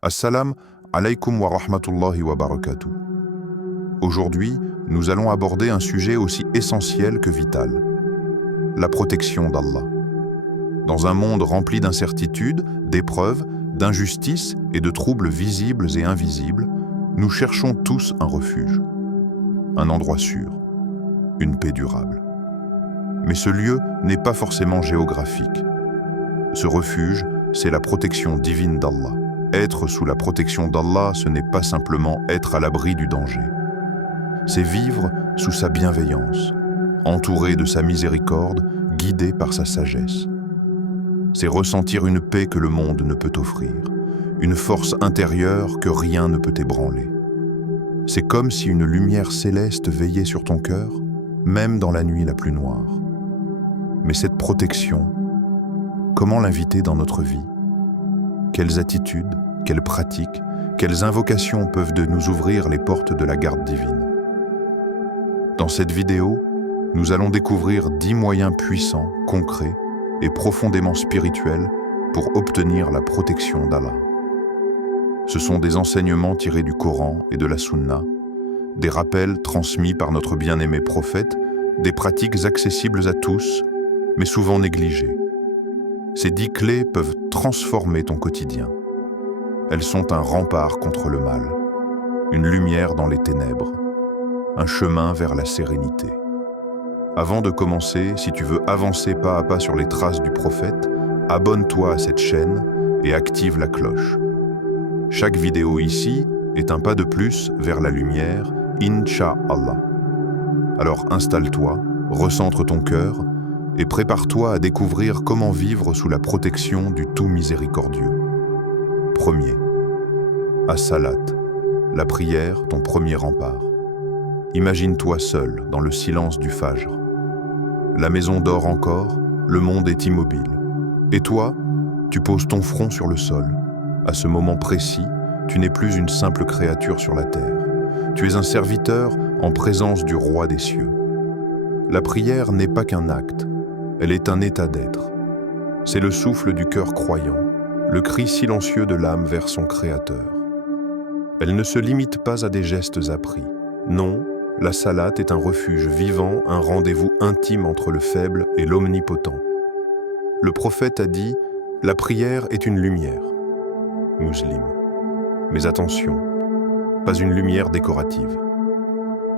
Assalam alaykum wa rahmatullahi wa barakatuh. Aujourd'hui, nous allons aborder un sujet aussi essentiel que vital, la protection d'Allah. Dans un monde rempli d'incertitudes, d'épreuves, d'injustices et de troubles visibles et invisibles, nous cherchons tous un refuge, un endroit sûr, une paix durable. Mais ce lieu n'est pas forcément géographique. Ce refuge, c'est la protection divine d'Allah. Être sous la protection d'Allah, ce n'est pas simplement être à l'abri du danger. C'est vivre sous sa bienveillance, entouré de sa miséricorde, guidé par sa sagesse. C'est ressentir une paix que le monde ne peut offrir, une force intérieure que rien ne peut ébranler. C'est comme si une lumière céleste veillait sur ton cœur, même dans la nuit la plus noire. Mais cette protection, comment l'inviter dans notre vie ? Quelles attitudes, quelles pratiques, quelles invocations peuvent de nous ouvrir les portes de la garde divine? Dans cette vidéo, nous allons découvrir 10 moyens puissants, concrets et profondément spirituels pour obtenir la protection d'Allah. Ce sont des enseignements tirés du Coran et de la Sunna, des rappels transmis par notre bien-aimé prophète, des pratiques accessibles à tous, mais souvent négligées. Ces 10 clés peuvent transformer ton quotidien. Elles sont un rempart contre le mal, une lumière dans les ténèbres, un chemin vers la sérénité. Avant de commencer, si tu veux avancer pas à pas sur les traces du prophète, abonne-toi à cette chaîne et active la cloche. Chaque vidéo ici est un pas de plus vers la lumière, Inch'Allah. Alors installe-toi, recentre ton cœur, et prépare-toi à découvrir comment vivre sous la protection du tout miséricordieux. Premier, As-Salat, la prière, ton premier rempart. Imagine-toi seul dans le silence du Fajr. La maison dort encore, le monde est immobile. Et toi, tu poses ton front sur le sol. À ce moment précis, tu n'es plus une simple créature sur la terre. Tu es un serviteur en présence du roi des cieux. La prière n'est pas qu'un acte. Elle est un état d'être. C'est le souffle du cœur croyant, le cri silencieux de l'âme vers son Créateur. Elle ne se limite pas à des gestes appris. Non, la salat est un refuge vivant, un rendez-vous intime entre le faible et l'omnipotent. Le prophète a dit « La prière est une lumière ». Muslim. Mais attention, pas une lumière décorative.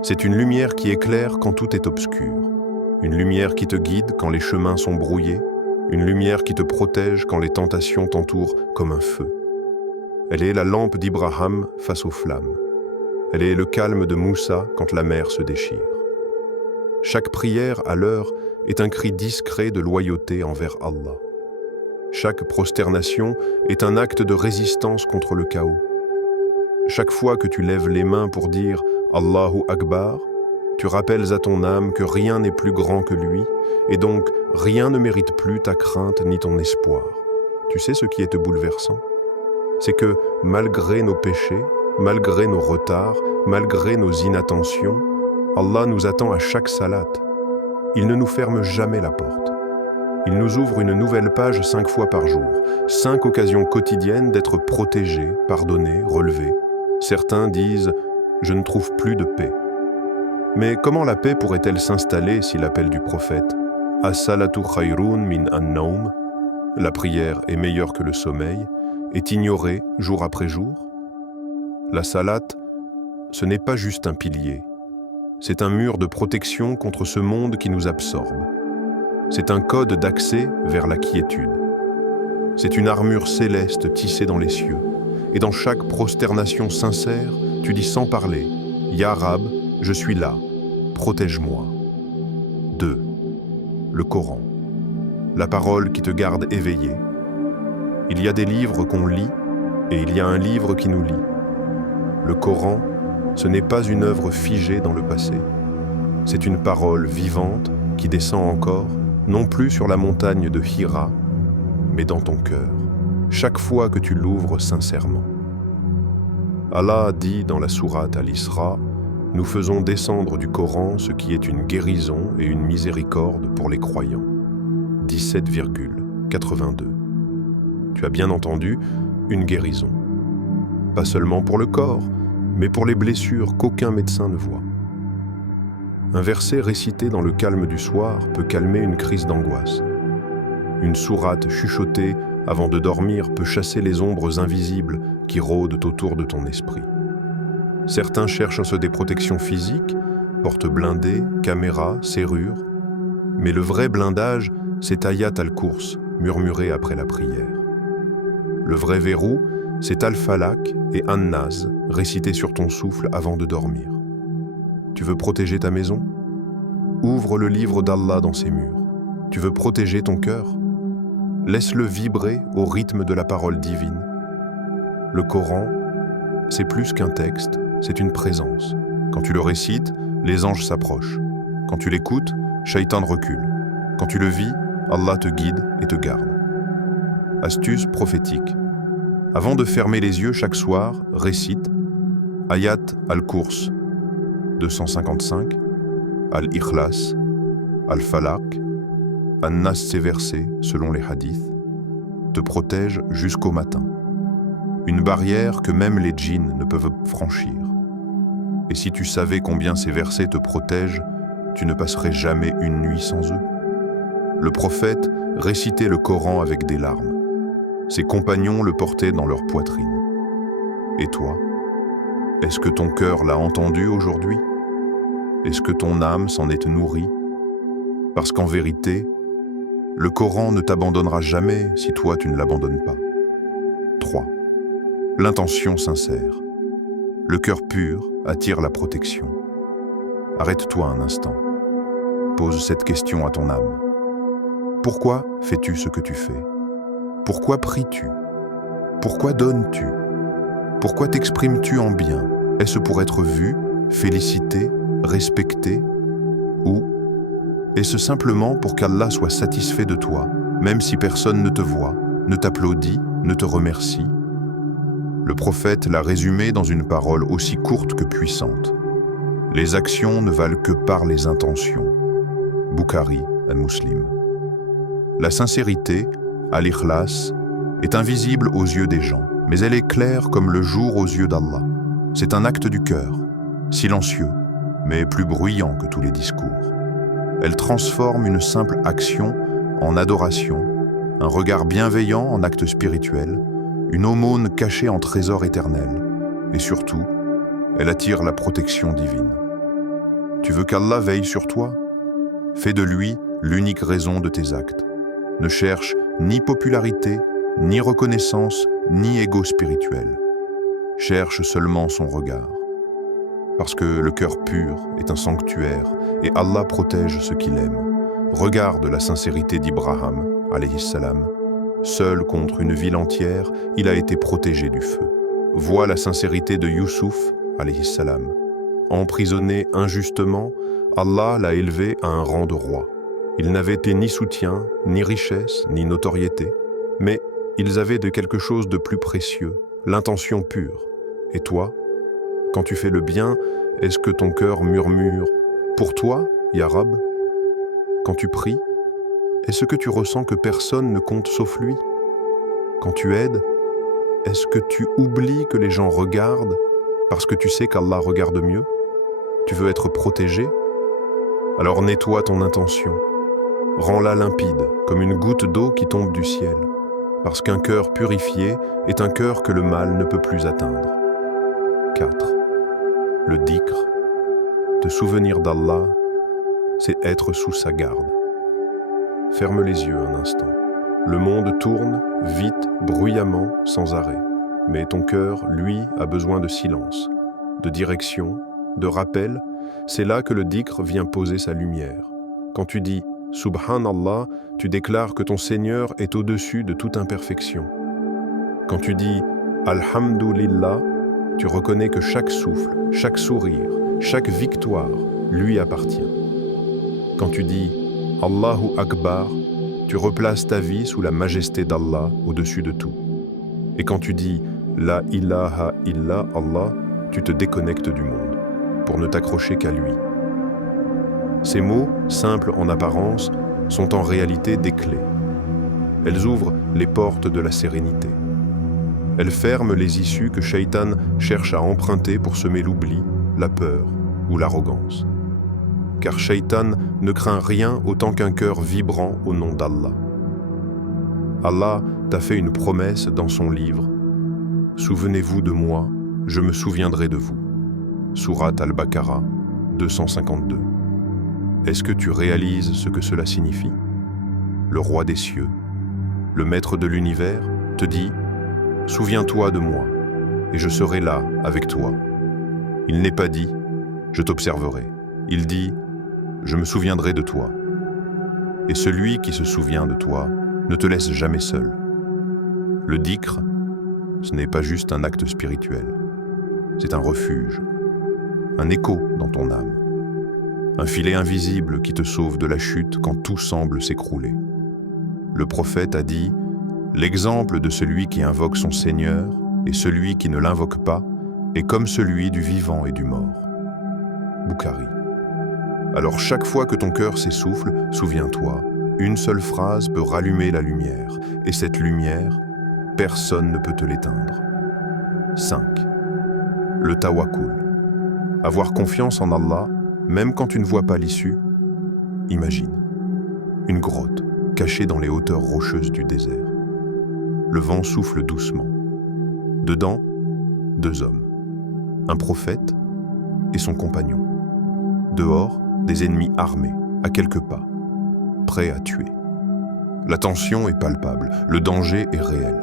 C'est une lumière qui éclaire quand tout est obscur. Une lumière qui te guide quand les chemins sont brouillés, une lumière qui te protège quand les tentations t'entourent comme un feu. Elle est la lampe d'Ibrahim face aux flammes. Elle est le calme de Moussa quand la mer se déchire. Chaque prière à l'heure est un cri discret de loyauté envers Allah. Chaque prosternation est un acte de résistance contre le chaos. Chaque fois que tu lèves les mains pour dire « Allahu Akbar », tu rappelles à ton âme que rien n'est plus grand que lui, et donc rien ne mérite plus ta crainte ni ton espoir. Tu sais ce qui est bouleversant? C'est que malgré nos péchés, malgré nos retards, malgré nos inattentions, Allah nous attend à chaque salat. Il ne nous ferme jamais la porte. Il nous ouvre une nouvelle page 5 fois par jour, 5 occasions quotidiennes d'être protégés, pardonnés, relevés. Certains disent « Je ne trouve plus de paix ». Mais comment la paix pourrait-elle s'installer si l'appel du prophète « As-salatu khayrun min an-nawm » la prière est meilleure que le sommeil, est ignorée jour après jour? La salat, ce n'est pas juste un pilier. C'est un mur de protection contre ce monde qui nous absorbe. C'est un code d'accès vers la quiétude. C'est une armure céleste tissée dans les cieux. Et dans chaque prosternation sincère, tu dis sans parler « Ya Rab, je suis là, protège-moi ». 2. Le Coran. La parole qui te garde éveillé. Il y a des livres qu'on lit et il y a un livre qui nous lie. Le Coran, ce n'est pas une œuvre figée dans le passé. C'est une parole vivante qui descend encore, non plus sur la montagne de Hira, mais dans ton cœur, chaque fois que tu l'ouvres sincèrement. Allah dit dans la sourate Al-Isra, « Nous faisons descendre du Coran ce qui est une guérison et une miséricorde pour les croyants. » 17,82. Tu as bien entendu, une guérison. pas seulement pour le corps, mais pour les blessures qu'aucun médecin ne voit. Un verset récité dans le calme du soir peut calmer une crise d'angoisse. Une sourate chuchotée avant de dormir peut chasser les ombres invisibles qui rôdent autour de ton esprit. Certains cherchent des protections physiques, portes blindées, caméras, serrures, mais le vrai blindage, c'est Ayat al-Kurs, murmuré après la prière. Le vrai verrou, c'est Al-Falaq et An-Nas, récités sur ton souffle avant de dormir. Tu veux protéger ta maison? Ouvre le livre d'Allah dans ses murs. Tu veux protéger ton cœur? Laisse-le vibrer au rythme de la parole divine. Le Coran, c'est plus qu'un texte, c'est une présence. Quand tu le récites, les anges s'approchent. Quand tu l'écoutes, Shaitan recule. Quand tu le vis, Allah te guide et te garde. Astuce prophétique. Avant de fermer les yeux chaque soir, récite Ayat al-Kurs 255, Al-Ikhlas, Al-Falaq, An-Nas, ces versets, selon les hadiths, te protègent jusqu'au matin. Une barrière que même les djinns ne peuvent franchir. Et si tu savais combien ces versets te protègent, tu ne passerais jamais une nuit sans eux. Le prophète récitait le Coran avec des larmes. Ses compagnons le portaient dans leur poitrine. Et toi, est-ce que ton cœur l'a entendu aujourd'hui? Est-ce que ton âme s'en est nourrie? Parce qu'en vérité, le Coran ne t'abandonnera jamais si toi tu ne l'abandonnes pas. 3. L'intention sincère. Le cœur pur attire la protection. Arrête-toi un instant. Pose cette question à ton âme. Pourquoi fais-tu ce que tu fais? Pourquoi pries-tu? Pourquoi donnes-tu? Pourquoi t'exprimes-tu en bien? Est-ce pour être vu, félicité, respecté? Ou est-ce simplement pour qu'Allah soit satisfait de toi, même si personne ne te voit, ne t'applaudit, ne te remercie? Le prophète l'a résumé dans une parole aussi courte que puissante. Les actions ne valent que par les intentions. Bukhari al-Muslim. La sincérité, Al-Ikhlas, est invisible aux yeux des gens, mais elle est claire comme le jour aux yeux d'Allah. C'est un acte du cœur, silencieux, mais plus bruyant que tous les discours. Elle transforme une simple action en adoration, un regard bienveillant en acte spirituel, une aumône cachée en trésor éternel, et surtout, elle attire la protection divine. Tu veux qu'Allah veille sur toi? Fais de lui l'unique raison de tes actes. Ne cherche ni popularité, ni reconnaissance, ni ego spirituel. Cherche seulement son regard. Parce que le cœur pur est un sanctuaire et Allah protège ce qu'il aime. Regarde la sincérité d'Ibrahim, alayhi salam. Seul contre une ville entière, il a été protégé du feu. Vois la sincérité de Youssouf, alayhi salam. Emprisonné injustement, Allah l'a élevé à un rang de roi. Ils n'avaient ni soutien, ni richesse, ni notoriété, mais ils avaient de quelque chose de plus précieux, l'intention pure. Et toi, quand tu fais le bien, est-ce que ton cœur murmure « Pour toi, Ya Rab » Quand tu pries, est-ce que tu ressens que personne ne compte sauf lui? Quand tu aides, est-ce que tu oublies que les gens regardent parce que tu sais qu'Allah regarde mieux? Tu veux être protégé? Alors nettoie ton intention. Rends-la limpide, comme une goutte d'eau qui tombe du ciel, parce qu'un cœur purifié est un cœur que le mal ne peut plus atteindre. 4. Le dhikr, te souvenir d'Allah, c'est être sous sa garde. Ferme les yeux un instant. Le monde tourne, vite, bruyamment, sans arrêt. Mais ton cœur, lui, a besoin de silence, de direction, de rappel. C'est là que le dhikr vient poser sa lumière. Quand tu dis « Subhanallah », tu déclares que ton Seigneur est au-dessus de toute imperfection. Quand tu dis « Alhamdulillah », tu reconnais que chaque souffle, chaque sourire, chaque victoire lui appartient. Quand tu dis « Allahu Akbar », tu replaces ta vie sous la majesté d'Allah au-dessus de tout. Et quand tu dis « La ilaha illa Allah », tu te déconnectes du monde, pour ne t'accrocher qu'à lui. Ces mots, simples en apparence, sont en réalité des clés. Elles ouvrent les portes de la sérénité. Elle ferme les issues que Shaitan cherche à emprunter pour semer l'oubli, la peur ou l'arrogance. Car Shaitan ne craint rien autant qu'un cœur vibrant au nom d'Allah. Allah t'a fait une promesse dans son livre. « Souvenez-vous de moi, je me souviendrai de vous » Sourate Al-Baqarah 252. Est-ce que tu réalises ce que cela signifie? Le roi des cieux, le maître de l'univers, te dit « Souviens-toi de moi, et je serai là avec toi. » Il n'est pas dit « Je t'observerai ». Il dit « Je me souviendrai de toi. » Et celui qui se souvient de toi ne te laisse jamais seul. Le dhikr, ce n'est pas juste un acte spirituel. C'est un refuge, un écho dans ton âme, un filet invisible qui te sauve de la chute quand tout semble s'écrouler. Le prophète a dit « L'exemple de celui qui invoque son Seigneur et celui qui ne l'invoque pas est comme celui du vivant et du mort. » Bukhari. Alors chaque fois que ton cœur s'essouffle, souviens-toi, une seule phrase peut rallumer la lumière, et cette lumière, personne ne peut te l'éteindre. 5. Le tawakkul. Avoir confiance en Allah, même quand tu ne vois pas l'issue. Imagine une grotte cachée dans les hauteurs rocheuses du désert. Le vent souffle doucement. Dedans, 2 hommes, un prophète et son compagnon. Dehors, des ennemis armés, à quelques pas, prêts à tuer. La tension est palpable, le danger est réel.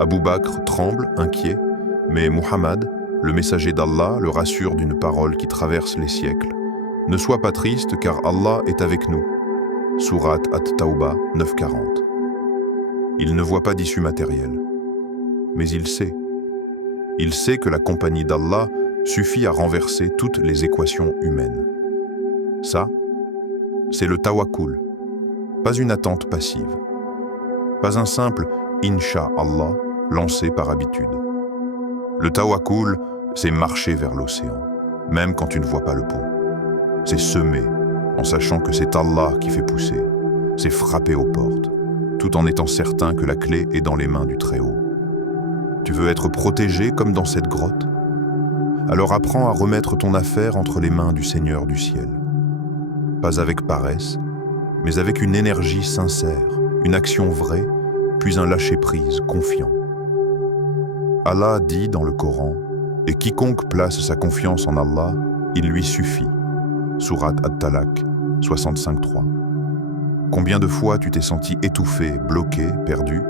Abu Bakr tremble, inquiet, mais Muhammad, le messager d'Allah, le rassure d'une parole qui traverse les siècles. « Ne sois pas triste, car Allah est avec nous. » Sourate At-Tawbah 9:40. Il ne voit pas d'issue matérielle, mais il sait. Il sait que la compagnie d'Allah suffit à renverser toutes les équations humaines. Ça, c'est le tawakkul, pas une attente passive, pas un simple « Inch'Allah » lancé par habitude. Le tawakkul, c'est marcher vers l'océan, même quand tu ne vois pas le pont. C'est semer, en sachant que c'est Allah qui fait pousser. C'est frapper aux portes, tout en étant certain que la clé est dans les mains du Très-Haut. Tu veux être protégé comme dans cette grotte? Alors apprends à remettre ton affaire entre les mains du Seigneur du ciel. Pas avec paresse, mais avec une énergie sincère, une action vraie, puis un lâcher-prise confiant. Allah dit dans le Coran, « Et quiconque place sa confiance en Allah, il lui suffit. » Sourate At-Talaq 65:3. Combien de fois tu t'es senti étouffé, bloqué, perdu?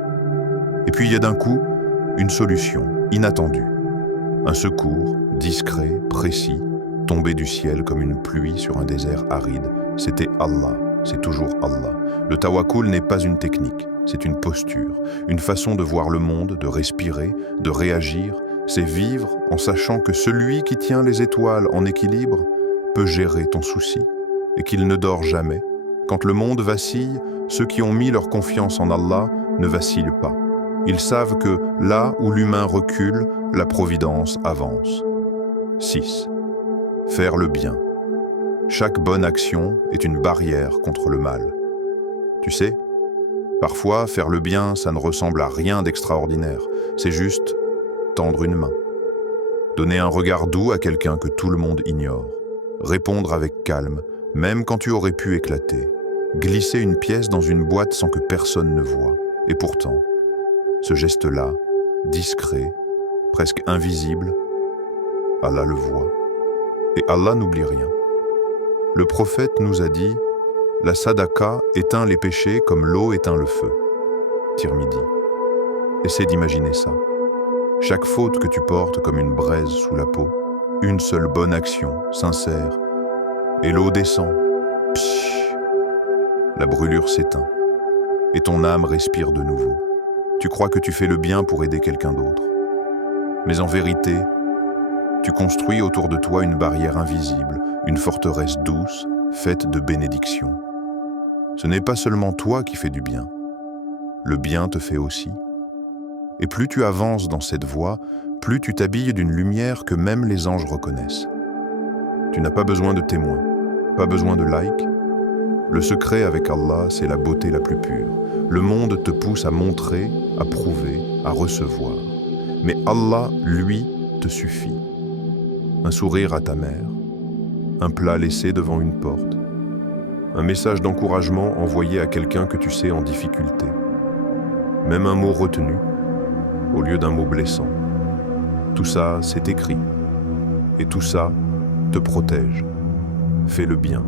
Et puis il y a d'un coup une solution inattendue. Un secours, discret, précis, tombé du ciel comme une pluie sur un désert aride. C'était Allah, c'est toujours Allah. Le tawakkul n'est pas une technique, c'est une posture, une façon de voir le monde, de respirer, de réagir. C'est vivre en sachant que celui qui tient les étoiles en équilibre peut gérer ton souci et qu'il ne dort jamais. Quand le monde vacille, ceux qui ont mis leur confiance en Allah ne vacillent pas. Ils savent que là où l'humain recule, la providence avance. 6. Faire le bien. Chaque bonne action est une barrière contre le mal. Tu sais, parfois, faire le bien, ça ne ressemble à rien d'extraordinaire. C'est juste tendre une main. Donner un regard doux à quelqu'un que tout le monde ignore. Répondre avec calme, même quand tu aurais pu éclater. Glisser une pièce dans une boîte sans que personne ne voie. Et pourtant, ce geste-là, discret, presque invisible, Allah le voit. Et Allah n'oublie rien. Le prophète nous a dit « La sadaqa éteint les péchés comme l'eau éteint le feu ». Tirmidhi. Essaie d'imaginer ça. Chaque faute que tu portes comme une braise sous la peau, une seule bonne action, sincère, et l'eau descend. Pshh. La brûlure s'éteint, et ton âme respire de nouveau. Tu crois que tu fais le bien pour aider quelqu'un d'autre. Mais en vérité, tu construis autour de toi une barrière invisible, une forteresse douce, faite de bénédictions. Ce n'est pas seulement toi qui fais du bien. Le bien te fait aussi. Et plus tu avances dans cette voie, plus tu t'habilles d'une lumière que même les anges reconnaissent. Tu n'as pas besoin de témoins, pas besoin de likes. Le secret avec Allah, c'est la beauté la plus pure. Le monde te pousse à montrer, à prouver, à recevoir. Mais Allah, lui, te suffit. Un sourire à ta mère, un plat laissé devant une porte, un message d'encouragement envoyé à quelqu'un que tu sais en difficulté, même un mot retenu au lieu d'un mot blessant. Tout ça, c'est écrit. Et tout ça te protège. Fais le bien,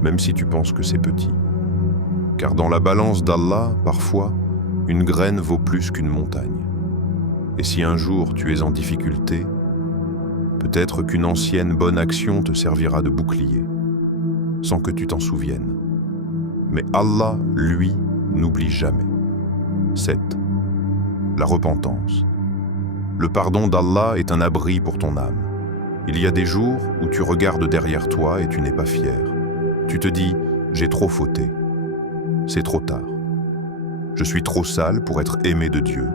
même si tu penses que c'est petit. Car dans la balance d'Allah, parfois, une graine vaut plus qu'une montagne. Et si un jour tu es en difficulté, peut-être qu'une ancienne bonne action te servira de bouclier, sans que tu t'en souviennes. Mais Allah, lui, n'oublie jamais. 7. La repentance. Le pardon d'Allah est un abri pour ton âme. Il y a des jours où tu regardes derrière toi et tu n'es pas fier. Tu te dis « j'ai trop fauté ». C'est trop tard. Je suis trop sale pour être aimé de Dieu.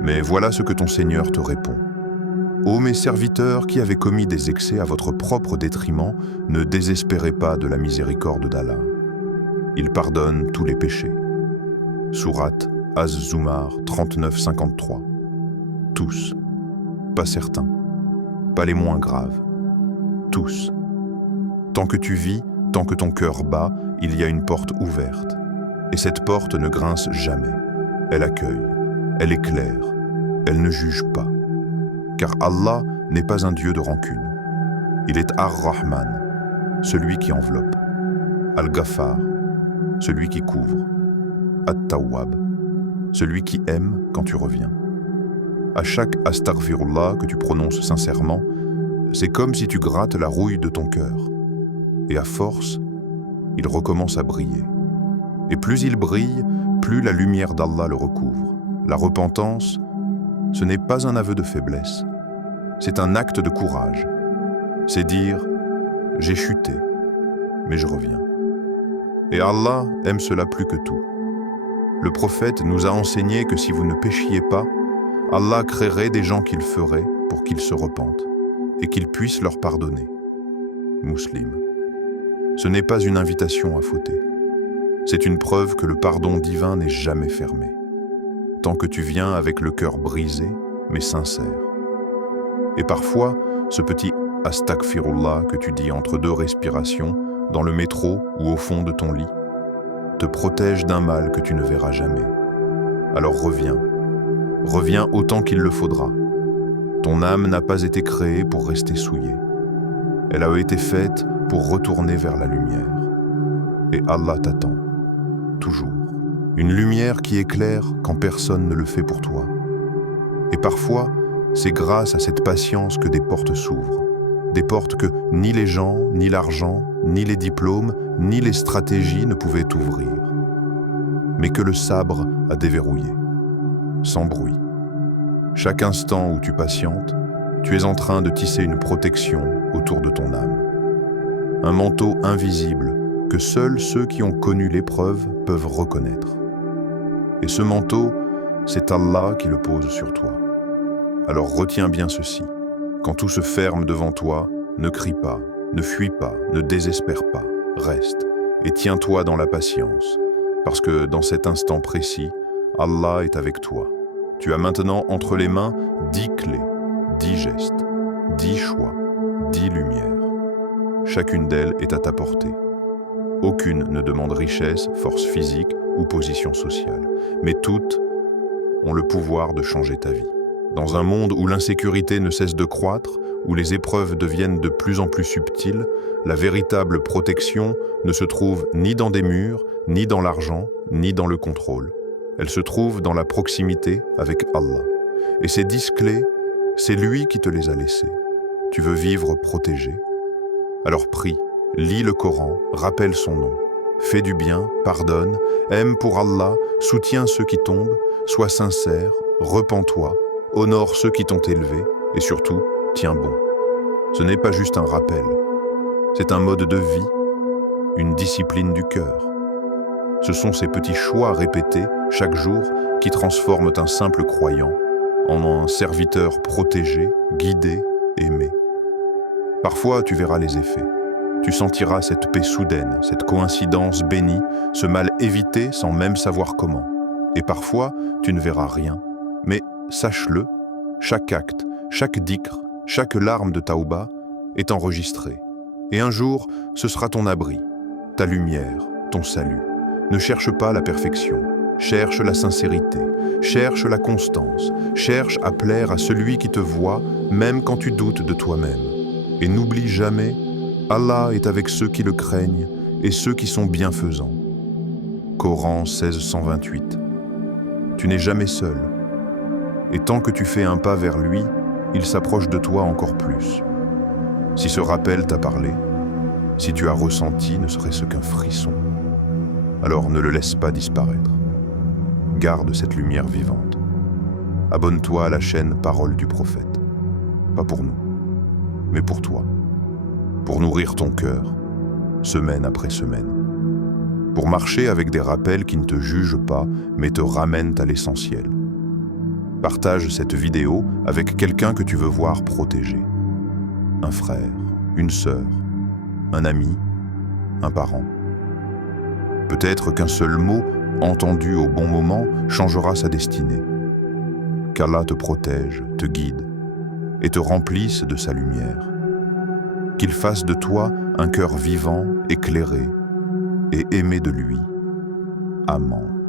Mais voilà ce que ton Seigneur te répond. Ô mes serviteurs qui avez commis des excès à votre propre détriment, ne désespérez pas de la miséricorde d'Allah. Il pardonne tous les péchés. Sourate Az-Zumar 39-53. Tous, pas certains, pas les moins graves. Tous. Tant que tu vis, tant que ton cœur bat, il y a une porte ouverte. Et cette porte ne grince jamais. Elle accueille, elle éclaire, elle ne juge pas. Car Allah n'est pas un Dieu de rancune. Il est Ar-Rahman, celui qui enveloppe. Al-Ghaffar, celui qui couvre. At-Tawwab, celui qui aime quand tu reviens. À chaque astaghfirullah que tu prononces sincèrement, c'est comme si tu grattes la rouille de ton cœur. Et à force, il recommence à briller. Et plus il brille, plus la lumière d'Allah le recouvre. La repentance, ce n'est pas un aveu de faiblesse. C'est un acte de courage. C'est dire « j'ai chuté, mais je reviens ». Et Allah aime cela plus que tout. Le prophète nous a enseigné que si vous ne péchiez pas, Allah créerait des gens qu'il ferait pour qu'ils se repentent et qu'il puisse leur pardonner. Muslim. Ce n'est pas une invitation à fauter. C'est une preuve que le pardon divin n'est jamais fermé. Tant que tu viens avec le cœur brisé, mais sincère. Et parfois, ce petit astaghfirullah que tu dis entre deux respirations, dans le métro ou au fond de ton lit, te protège d'un mal que tu ne verras jamais. Alors reviens. Reviens autant qu'il le faudra. Ton âme n'a pas été créée pour rester souillée. Elle a été faite pour retourner vers la lumière. Et Allah t'attend, toujours. Une lumière qui éclaire quand personne ne le fait pour toi. Et parfois, c'est grâce à cette patience que des portes s'ouvrent. Des portes que ni les gens, ni l'argent, ni les diplômes, ni les stratégies ne pouvaient ouvrir. Mais que le sabre a déverrouillé. Sans bruit. Chaque instant où tu patientes, tu es en train de tisser une protection autour de ton âme. Un manteau invisible que seuls ceux qui ont connu l'épreuve peuvent reconnaître. Et ce manteau, c'est Allah qui le pose sur toi. Alors retiens bien ceci. Quand tout se ferme devant toi, ne crie pas, ne fuis pas, ne désespère pas. Reste et tiens-toi dans la patience, parce que dans cet instant précis, Allah est avec toi. Tu as maintenant entre les mains 10 clés, 10 gestes, 10 choix, 10 lumières. Chacune d'elles est à ta portée. Aucune ne demande richesse, force physique ou position sociale, mais toutes ont le pouvoir de changer ta vie. Dans un monde où l'insécurité ne cesse de croître, où les épreuves deviennent de plus en plus subtiles, la véritable protection ne se trouve ni dans des murs, ni dans l'argent, ni dans le contrôle. Elle se trouve dans la proximité avec Allah. Et ces 10 clés, c'est lui qui te les a laissées. Tu veux vivre protégé? Alors prie, lis le Coran, rappelle son nom. Fais du bien, pardonne, aime pour Allah, soutiens ceux qui tombent, sois sincère, repens-toi, honore ceux qui t'ont élevé et surtout, tiens bon. Ce n'est pas juste un rappel, c'est un mode de vie, une discipline du cœur. Ce sont ces petits choix répétés chaque jour qui transforment un simple croyant en un serviteur protégé, guidé, aimé. Parfois, tu verras les effets. Tu sentiras cette paix soudaine, cette coïncidence bénie, ce mal évité sans même savoir comment. Et parfois, tu ne verras rien, mais sache-le, chaque acte, chaque dhikr, chaque larme de taouba est enregistré. Et un jour, ce sera ton abri, ta lumière, ton salut. Ne cherche pas la perfection, cherche la sincérité, cherche la constance, cherche à plaire à celui qui te voit, même quand tu doutes de toi-même. Et n'oublie jamais, Allah est avec ceux qui le craignent et ceux qui sont bienfaisants. Coran 16:128. Tu n'es jamais seul. Et tant que tu fais un pas vers lui, il s'approche de toi encore plus. Si ce rappel t'a parlé, si tu as ressenti ne serait-ce qu'un frisson, alors ne le laisse pas disparaître. Garde cette lumière vivante. Abonne-toi à la chaîne Parole du Prophète. Pas pour nous, mais pour toi. Pour nourrir ton cœur, semaine après semaine. Pour marcher avec des rappels qui ne te jugent pas, mais te ramènent à l'essentiel. Partage cette vidéo avec quelqu'un que tu veux voir protégé. Un frère, une sœur, un ami, un parent. Peut-être qu'un seul mot, entendu au bon moment, changera sa destinée. Qu'Allah te protège, te guide et te remplisse de sa lumière. Qu'il fasse de toi un cœur vivant, éclairé et aimé de lui. Amen.